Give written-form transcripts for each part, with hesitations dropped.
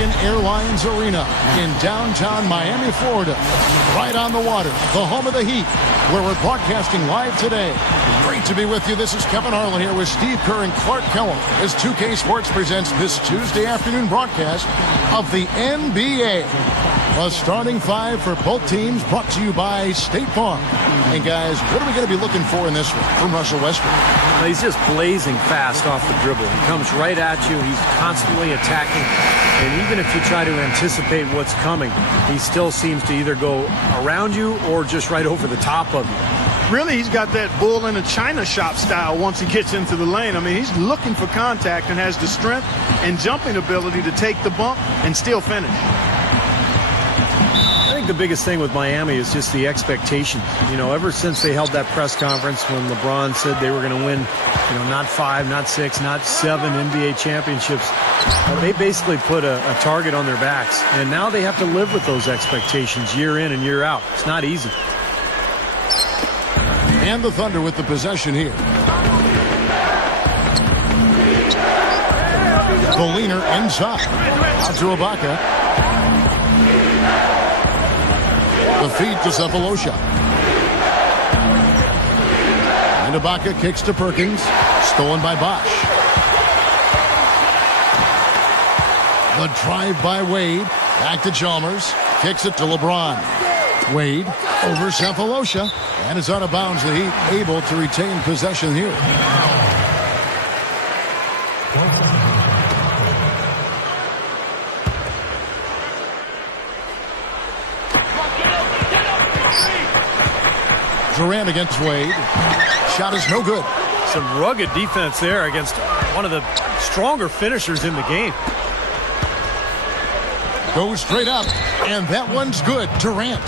American Airlines Arena in downtown Miami, Florida. Right on the water, the home of the Heat, where we're broadcasting live today. Great to be with you. This is Kevin Harlan here with Steve Kerr and Clark Kellogg as 2K Sports presents this Tuesday afternoon broadcast of the NBA. A starting five for both teams brought to you by State Farm. And guys, what are we going to be looking for in this one from Russell Westbrook? Well, he's just blazing fast off the dribble. He comes right at you. He's constantly attacking. And even if you try to anticipate what's coming, he still seems to either go around you or just right over the top of you. Really, he's got that bull in a china shop style once he gets into the lane. I mean, he's looking for contact and has the strength and jumping ability to take the bump and still finish. I think the biggest thing with Miami is just the expectations. You know, ever since they held that press conference when LeBron said they were going to win, you know, not 5, not 6, not 7 NBA championships, they basically put a target on their backs. And now they have to live with those expectations year in and year out. It's not easy. And the Thunder with the possession here. The leaner inside. Out to Ibaka. The feed to Sefolosha. And Ibaka kicks to Perkins. Stolen by Bosh. The drive by Wade. Back to Chalmers. Kicks it to LeBron. Wade over Sefolosha. And it's out of bounds. The Heat able to retain possession here. Durant against Wade. Shot is no good. Some rugged defense there against one of the stronger finishers in the game. Goes straight up, and that one's good. Durant.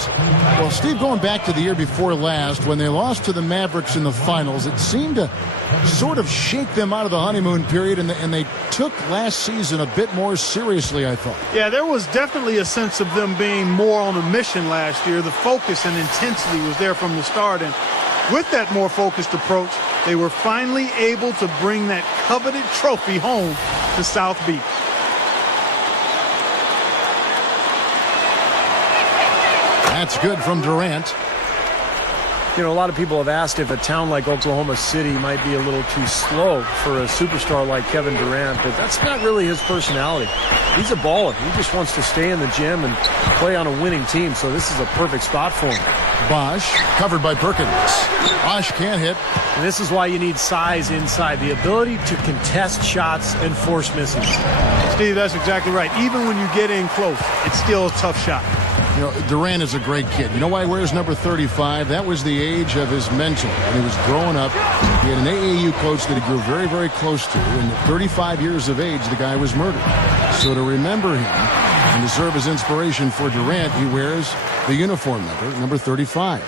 Well, Steve, going back to the year before last, when they lost to the Mavericks in the finals, it seemed to sort of shake them out of the honeymoon period, and they took last season a bit more seriously, I thought. Yeah, there was definitely a sense of them being more on a mission last year. The focus and intensity was there from the start, and with that more focused approach, they were finally able to bring that coveted trophy home to South Beach. That's good from Durant. You know, a lot of people have asked if a town like Oklahoma City might be a little too slow for a superstar like Kevin Durant, but that's not really his personality. He's a baller. He just wants to stay in the gym and play on a winning team, so this is a perfect spot for him. Bosh covered by Perkins. Bosh can't hit. And this is why you need size inside, the ability to contest shots and force misses. Steve, that's exactly right. Even when you get in close, it's still a tough shot. You know, Durant is a great kid. You know why he wears number 35? That was the age of his mentor. When he was growing up, he had an AAU coach that he grew very, very close to. And at 35 years of age, the guy was murdered. So to remember him and to serve as inspiration for Durant, he wears the uniform number 35.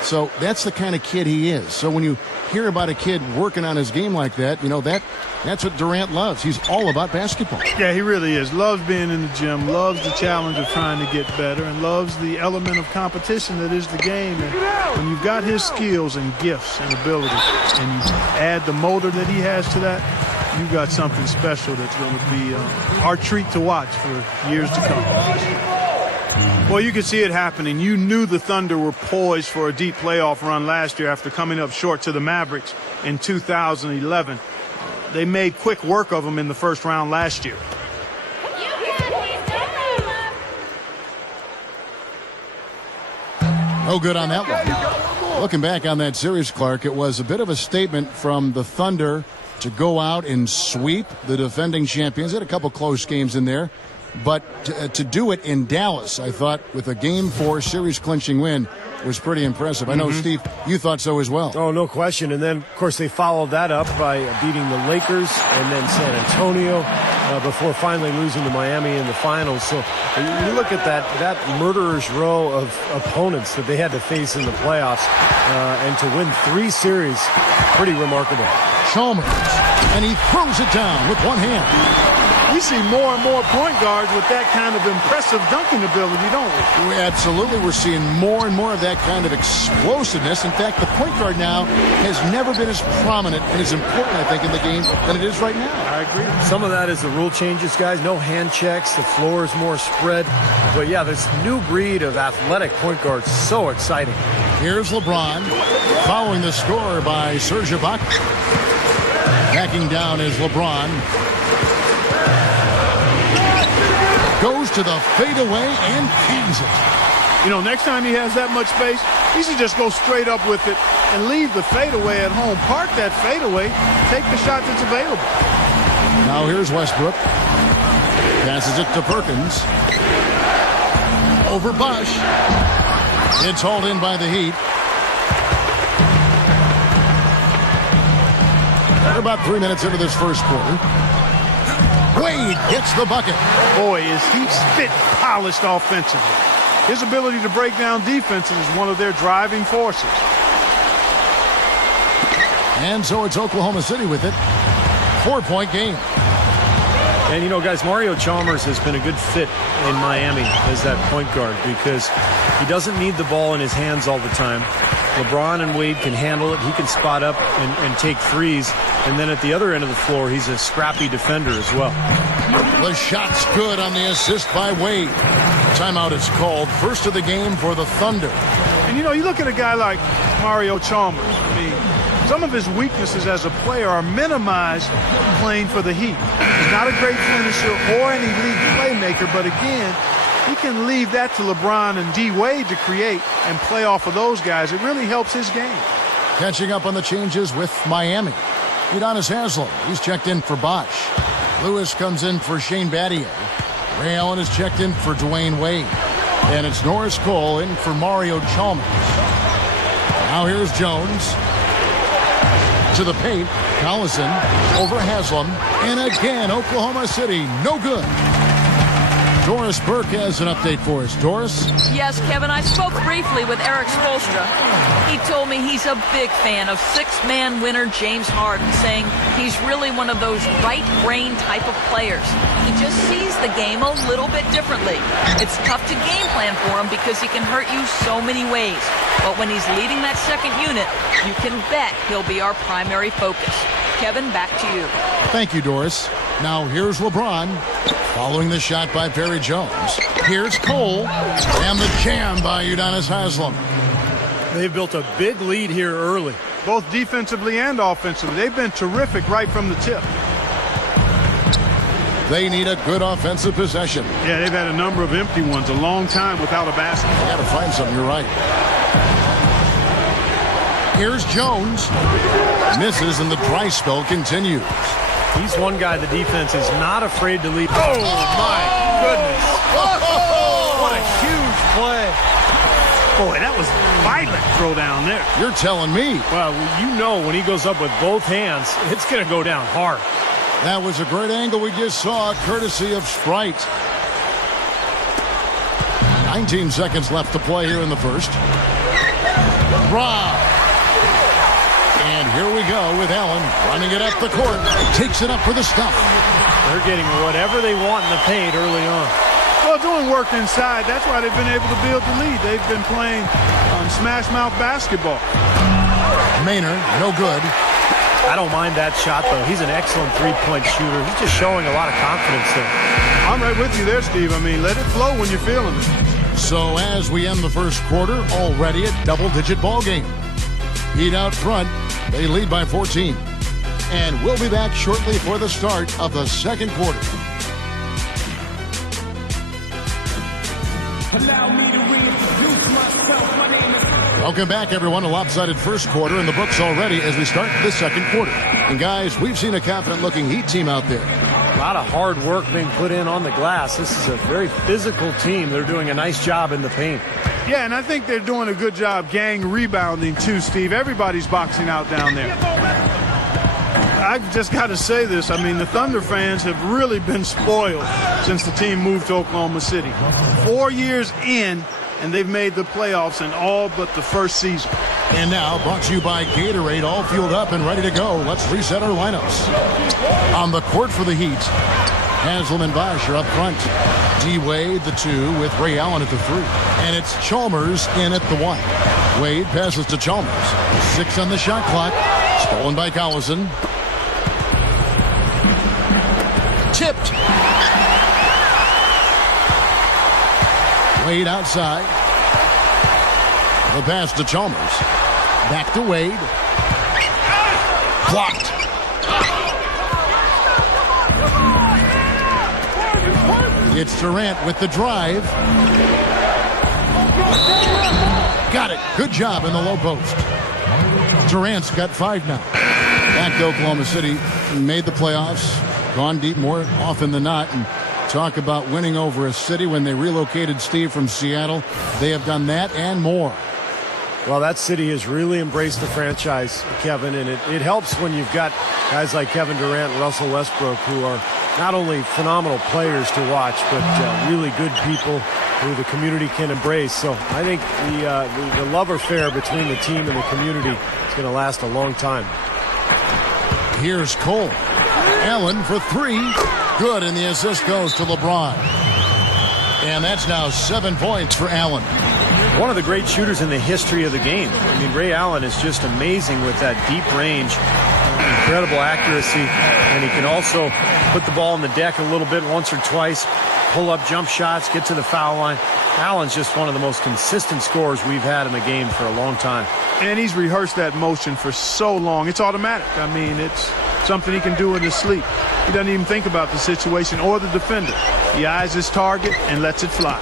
So that's the kind of kid he is. So when you hear about a kid working on his game like that, you know, that's what Durant loves. He's all about basketball. Yeah, he really is. Loves being in the gym, loves the challenge of trying to get better, and loves the element of competition that is the game. And when you've got his skills and gifts and ability, and you add the motor that he has to that, you've got something special that's going to be our treat to watch for years to come. Well, you could see it happening. You knew the Thunder were poised for a deep playoff run last year after coming up short to the Mavericks in 2011. They made quick work of them in the first round last year. No good on that one. Looking back on that series, Clark, it was a bit of a statement from the Thunder to go out and sweep the defending champions. They had a couple close games in there. But to do it in Dallas, I thought, with a Game 4 series-clinching win, was pretty impressive. I know, Steve, you thought so as well. Oh, no question. And then, of course, they followed that up by beating the Lakers and then San Antonio before finally losing to Miami in the finals. So you look at that murderer's row of opponents that they had to face in the playoffs, and to win 3 series, pretty remarkable. Chalmers, and he throws it down with one hand. We see more and more point guards with that kind of impressive dunking ability, don't we? Absolutely. We're seeing more and more of that kind of explosiveness. In fact, the point guard now has never been as prominent and as important, I think, in the game than it is right now. I agree. Some of that is the rule changes, guys. No hand checks. The floor is more spread. But, yeah, this new breed of athletic point guard is so exciting. Here's LeBron following the score by Serge Ibaka. Backing down is LeBron. Goes to the fadeaway and hangs it. You know, next time he has that much space, he should just go straight up with it and leave the fadeaway at home. Park that fadeaway, take the shot that's available. Now here's Westbrook. Passes it to Perkins. Over Bosch. It's hauled in by the Heat. We're about 3 minutes into this first quarter. Wade gets the bucket. Boy, is he spit polished offensively. His ability to break down defenses is one of their driving forces. And so it's Oklahoma City with it. 4-point game. And, you know, guys, Mario Chalmers has been a good fit in Miami as that point guard because he doesn't need the ball in his hands all the time. LeBron and Wade can handle it. He can spot up and take threes. And then at the other end of the floor, he's a scrappy defender as well. The shot's good on the assist by Wade. Timeout is called. First of the game for the Thunder. And, you know, you look at a guy like Mario Chalmers. I mean, some of his weaknesses as a player are minimized playing for the Heat. He's not a great finisher or an elite playmaker, but again, he can leave that to LeBron and D. Wade to create and play off of those guys. It really helps his game. Catching up on the changes with Miami. Udonis Haslem, he's checked in for Bosch. Lewis comes in for Shane Battier. Ray Allen is checked in for Dwayne Wade. And it's Norris Cole in for Mario Chalmers. Now here's Jones. To the paint. Collison over Haslem. And again, Oklahoma City, no good. Doris Burke has an update for us. Doris? Yes, Kevin, I spoke briefly with Eric Spoelstra. He told me he's a big fan of sixth-man winner James Harden, saying he's really one of those right-brain type of players. He just sees the game a little bit differently. It's tough to game plan for him because he can hurt you so many ways. But when he's leading that second unit, you can bet he'll be our primary focus. Kevin, back to you. Thank you, Doris. Now here's LeBron. Following the shot by Perry Jones. Here's Cole. And the jam by Udonis Haslem. They've built a big lead here early. Both defensively and offensively. They've been terrific right from the tip. They need a good offensive possession. Yeah, they've had a number of empty ones, a long time without a basket. Got to find something, you're right. Here's Jones. Misses and the dry spell continues. He's one guy the defense is not afraid to lead. Oh, my goodness. What a huge play. Boy, that was violent throw down there. You're telling me. Well, you know when he goes up with both hands, it's going to go down hard. That was a great angle we just saw, courtesy of Sprite. 19 seconds left to play here in the first. Rob. And here we go with Allen running it up the court. Takes it up for the stuff. They're getting whatever they want in the paint early on. Well, doing work inside. That's why they've been able to build the lead. They've been playing smash mouth basketball. Maynard, no good. I don't mind that shot, though. He's an excellent three-point shooter. He's just showing a lot of confidence there. I'm right with you there, Steve. I mean, let it flow when you're feeling it. So as we end the first quarter, already a double-digit ball game. Heat out front. They lead by 14. And we'll be back shortly for the start of the second quarter. Allow me to reintroduce myself. My name is... Welcome back, everyone. A lopsided first quarter in the books already as we start the second quarter. And guys, we've seen a confident-looking Heat team out there. A lot of hard work being put in on the glass. This is a very physical team. They're doing a nice job in the paint. Yeah, and I think they're doing a good job gang rebounding too, Steve. Everybody's boxing out down there. I've just got to say this. I mean, the Thunder fans have really been spoiled since the team moved to Oklahoma City. 4 years in, and they've made the playoffs in all but the first season. And now, brought to you by Gatorade, all fueled up and ready to go. Let's reset our lineups. On the court for the Heat, Haslam and Bosch are up front. D-Wade, the 2, with Ray Allen at the 3. And it's Chalmers in at the 1. Wade passes to Chalmers. 6 on the shot clock. Stolen by Collison. Tipped. Wade outside. The pass to Chalmers. Back to Wade. Blocked. It's Durant with the drive. Got it. Good job in the low post. Durant's got 5 now. Back to Oklahoma City. Made the playoffs. Gone deep more often than not. And talk about winning over a city when they relocated Steve from Seattle. They have done that and more. Well, that city has really embraced the franchise, Kevin, and it helps when you've got guys like Kevin Durant and Russell Westbrook who are not only phenomenal players to watch, but really good people who the community can embrace. So I think the love affair between the team and the community is going to last a long time. Here's Cole. Allen for 3. Good, and the assist goes to LeBron. And that's now 7 points for Allen. One of the great shooters in the history of the game. I mean, Ray Allen is just amazing with that deep range, incredible accuracy, and he can also put the ball on the deck a little bit once or twice, pull up jump shots, get to the foul line. Allen's just one of the most consistent scorers we've had in the game for a long time. And he's rehearsed that motion for so long. It's automatic. I mean, it's something he can do in his sleep. He doesn't even think about the situation or the defender. He eyes his target and lets it fly.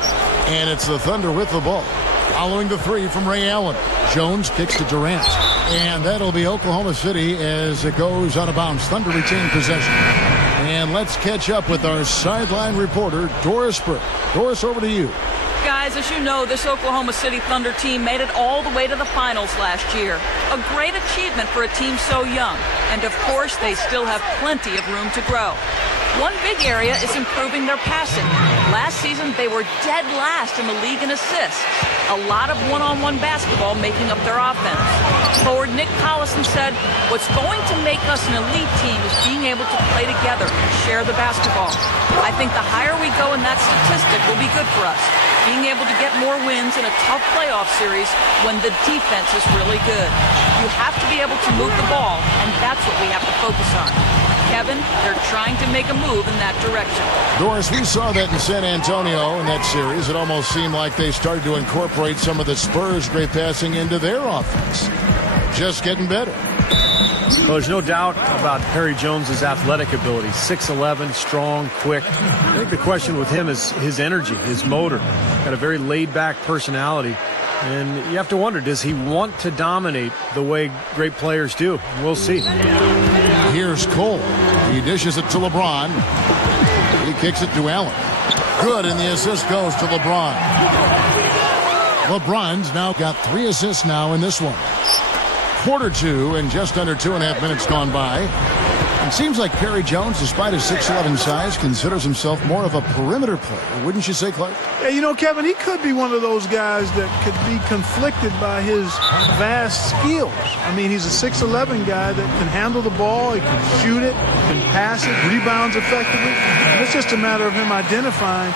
And it's the Thunder with the ball. Following the 3 from Ray Allen. Jones kicks to Durant. And that'll be Oklahoma City as it goes out of bounds. Thunder retain possession. And let's catch up with our sideline reporter, Doris Burke. Doris, over to you. Guys, as you know, this Oklahoma City Thunder team made it all the way to the finals last year. A great achievement for a team so young. And of course, they still have plenty of room to grow. One big area is improving their passing. Last season, they were dead last in the league in assists. A lot of one-on-one basketball making up their offense. Forward Nick Collison said, "What's going to make us an elite team is being able to play together and share the basketball. I think the higher we go in that statistic will be good for us. Being able to get more wins in a tough playoff series when the defense is really good. You have to be able to move the ball, and that's what we have to focus on." Kevin, they're trying to make a move in that direction. Doris, we saw that in San Antonio in that series. It almost seemed like they started to incorporate some of the Spurs' great passing into their offense. Just getting better. Well, there's no doubt about Perry Jones's athletic ability. 6'11", strong, quick. I think the question with him is his energy, his motor. Got a very laid-back personality. And you have to wonder, does he want to dominate the way great players do? We'll see. Here's Cole. He dishes it to LeBron. He kicks it to Allen. Good, and the assist goes to LeBron. LeBron's now got 3 assists now in this one. Quarter 2 and just under 2.5 minutes gone by. It seems like Perry Jones, despite his 6'11" size, considers himself more of a perimeter player. Wouldn't you say, Clark? Yeah, you know, Kevin, he could be one of those guys that could be conflicted by his vast skills. I mean, he's a 6'11" guy that can handle the ball, he can shoot it, can pass it, rebounds effectively. And it's just a matter of him identifying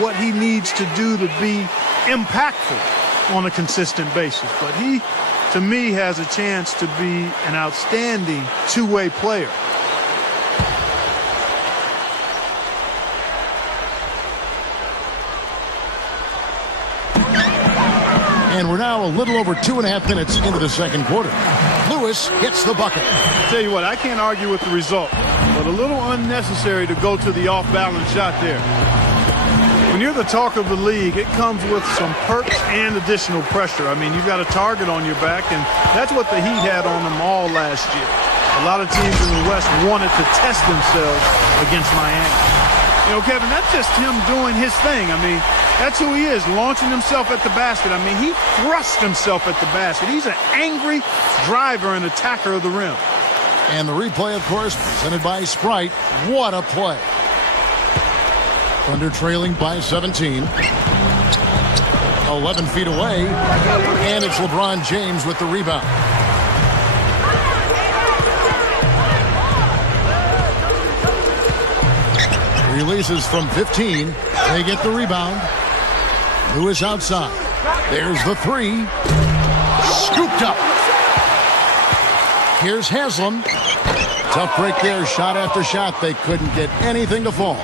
what he needs to do to be impactful on a consistent basis. But he, to me, has a chance to be an outstanding two-way player. And we're now a little over 2.5 minutes into the second quarter. Lewis gets the bucket. Tell you what, I can't argue with the result, but a little unnecessary to go to the off-balance shot there. When you're the talk of the league, it comes with some perks and additional pressure. I mean, you've got a target on your back, and that's what the Heat had on them all last year. A lot of teams in the West wanted to test themselves against Miami. You know, Kevin, that's just him doing his thing. I mean, that's who he is, launching himself at the basket. I mean, he thrusts himself at the basket. He's an angry driver and attacker of the rim. And the replay, of course, presented by Sprite. What a play. Thunder trailing by 17. 11 feet away. And it's LeBron James with the rebound. Releases from 15. They get the rebound. Lewis outside. There's the three. Scooped up. Here's Haslam. Tough break there. Shot after shot. They couldn't get anything to fall.